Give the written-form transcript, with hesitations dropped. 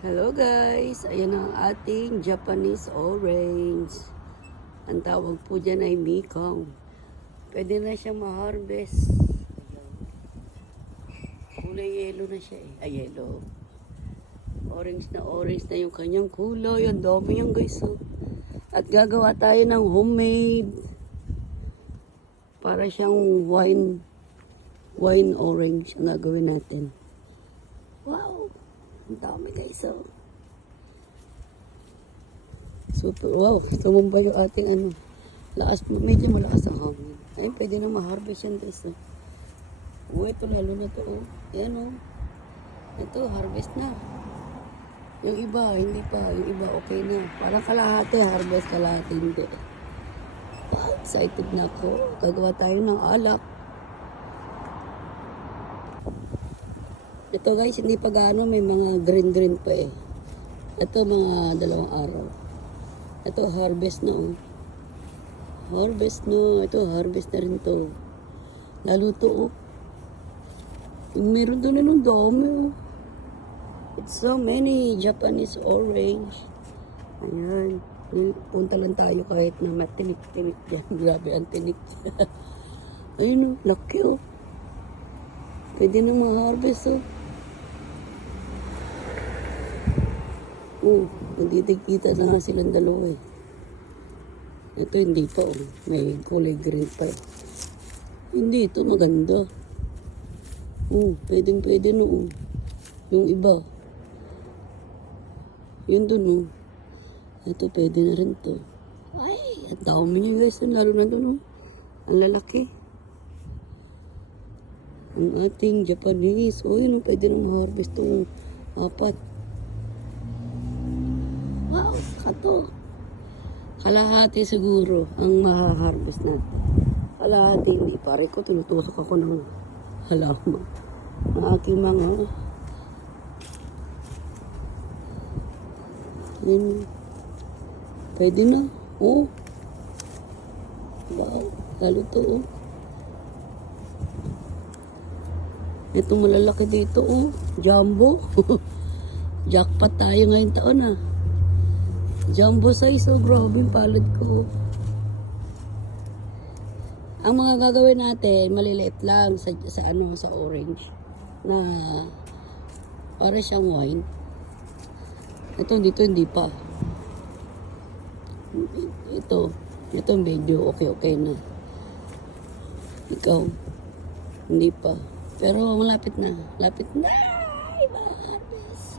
Hello guys, ayan ang ating Japanese orange. Ang tawag po dyan ay Mekong. Pwede na siyang ma-harvest. Kulay yellow na siya eh. Ay, yellow. Orange na yung kanyang kulay. Ang dami yan guys. Oh. At gagawa tayo ng homemade. Para siyang wine orange ang gagawin natin. Wow! Ang dami guys, oh. Super, wow. Tumumba yung ating ano. Medyo malakas ang hangin. Ayun, pwede na ma-harvest yan guys, oh. Oh, ito lalo na to, oh. Ayan, oh. Ito, harvest na. Yung iba, hindi pa. Yung iba, okay na. Parang kalahati, harvest, kalahati, hindi. Wow, excited na ako. Gagawa tayo ng alak. Ito guys, hindi pa gaano, may mga green pa eh. Ito mga 2 araw. Ito harvest na oh. Harvest na. Ito harvest na rin to. Lalo to oh. Meron doon ng dami oh. It's so many Japanese orange. Ayan. Punta lang tayo kahit na matinik-tinik yan. Grabe ang tinik. Ayun oh, laki oh. Pwede na ma-harvest oh. Oh, nagtitikita na nga silang dalawa eh. Ito hindi pa oh. May kulay green pa eh. Hindi, ito maganda. Oh, pwede no oh. Yung iba. Yun dun oh. Ito pwede na rin to. Ay, ang dami niya guys. Lalo na dun oh. Ang lalaki. Ang ating Japanese. Oh, yun oh. Pwede na ma-harvest itong 4. Wow, saka to. Kalahati siguro ang maha-harvest natin. Kalahati hindi. Pare ko, tinutusok ako ng halaman. Ang aking mga yun. Pwede na. Oh. Wow. Lalo to oh. Ito malalaki dito oh. Jumbo. Jackpot tayo ngayong taon ah. Jumbo size, oh, grabe yung palad ko. Ang mga gagawin natin, maliliit lang sa orange na para siyang wine. Ito dito hindi pa. Ito medyo okay na. Ikaw, hindi pa. Pero malapit na. Lapit na.